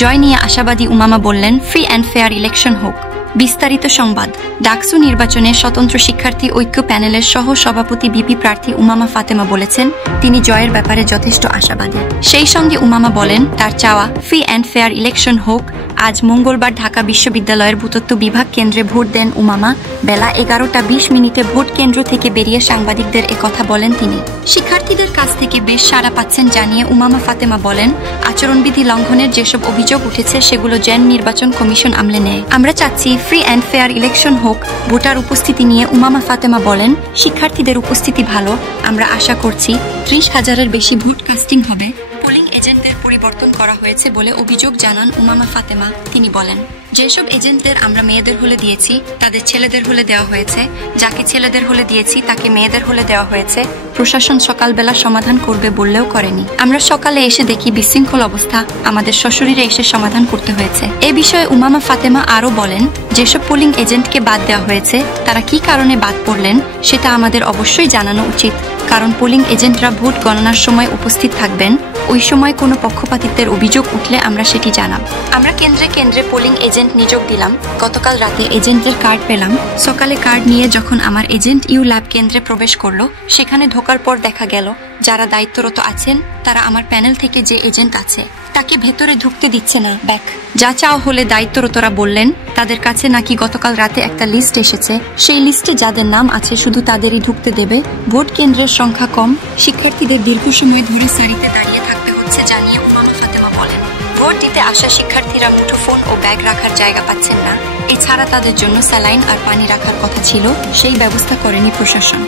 জয় নিয়ে আশাবাদী উমামা বললেন, ফ্রি অ্যান্ড ফেয়ার ইলেকশন হোক। বিস্তারিত সংবাদ। ডাকসু নির্বাচনে স্বতন্ত্র শিক্ষার্থী ঐক্য প্যানেলের সহ সভাপতি বিপি প্রার্থী উমামা ফাতেমা বলেছেন, তিনি জয়ের ব্যাপারে যথেষ্ট আশাবাদী। সেই সঙ্গে উমামা বলেন, তার চাওয়া ফ্রি অ্যান্ড ফেয়ার ইলেকশন হোক। আজ মঙ্গলবার ঢাকা বিশ্ববিদ্যালয়ের ভূতত্ত্ব বিভাগ কেন্দ্রে ভোট দেন উমামা। বেলা 11:20 ভোট কেন্দ্র থেকে বেরিয়ে সাংবাদিকদের একথা বলেন তিনি। শিক্ষার্থীদের কাছ থেকে বেশ সাড়া পাচ্ছেন জানিয়ে উমামা ফাতেমা বলেন, আচরণবিধি লঙ্ঘনের যেসব অভিযোগ উঠেছে সেগুলো যেন নির্বাচন কমিশন আমলে নেয়। আমরা চাচ্ছি ফ্রি অ্যান্ড ফেয়ার ইলেকশন হোক। ভোটার উপস্থিতি নিয়ে উমামা ফাতেমা বলেন, শিক্ষার্থীদের উপস্থিতি ভালো। আমরা আশা করছি 30,000-এর বেশি ভোট কাস্টিং হবে। পোলিং এজেন্টদের পরিবর্তন করা হয়েছে বলে অভিযোগ জানান উমামা ফাতেমা। তিনি বলেন, যেসব এজেন্টদের আমরা মেয়েদের হলে দিয়েছি তাদের ছেলেদের হলে দেওয়া হয়েছে, যাকে ছেলেদের হলে দিয়েছি তাকে মেয়েদের হলে দেওয়া হয়েছে। প্রশাসন সকালবেলা সমাধান করবে বললেও করেনি। আমরা সকালে এসে দেখি বিশৃঙ্খল অবস্থা, আমাদের সশরীরে এসে সমাধান করতে হয়েছে। এ বিষয়ে উমামা ফাতেমা আরও বলেন, যেসব পোলিং এজেন্টকে বাদ দেওয়া হয়েছে তারা কি কারণে বাদ পড়লেন সেটা আমাদের অবশ্যই জানানো উচিত, কারণ পোলিং এজেন্টরা ভোট গণনার সময় উপস্থিত থাকবেন। ওই সময় কোনো পক্ষপাতিত্বের অভিযোগ উঠলে আমরা সেটি জানাব। আমরা কেন্দ্রে কেন্দ্রে পোলিং এজেন্ট নিয়োগ দিলাম। গতকাল রাতে এজেন্টের কার্ড পেলাম। সকালে কার্ড নিয়ে যখন আমার এজেন্ট ইউ ল্যাব কেন্দ্রে প্রবেশ করলো, সেখানে ঢোকার পর দেখা গেল যারা দায়িত্বরত আছেন তারা আমার প্যানেল থেকে যে এজেন্ট আছে তাকে ভেতরে ঢুকতে দিচ্ছে না। ব্যাক যা চাও হলে দায়িত্বরতরা বললেন তাদের কাছে নাকি গতকাল রাতে একটা লিস্ট এসেছে, সেই লিস্টে যাদের নাম আছে শুধু তাদেরই ঢুকতে দেবে। ভোট কেন্দ্রের সংখ্যা কম, শিক্ষার্থীদের দীর্ঘ সময় ধরে সারিতে দাঁড়িয়ে থাকতে হচ্ছে জানিয়ে উমামা ফাতেমা বলেন, ভোট দিতে আসা শিক্ষার্থীরা মুঠোফোন ও ব্যাগ রাখার জায়গা পাচ্ছেন না। এছাড়া তাদের জন্য স্যালাইন আর পানি রাখার কথা ছিল, সেই ব্যবস্থা করেনি প্রশাসন।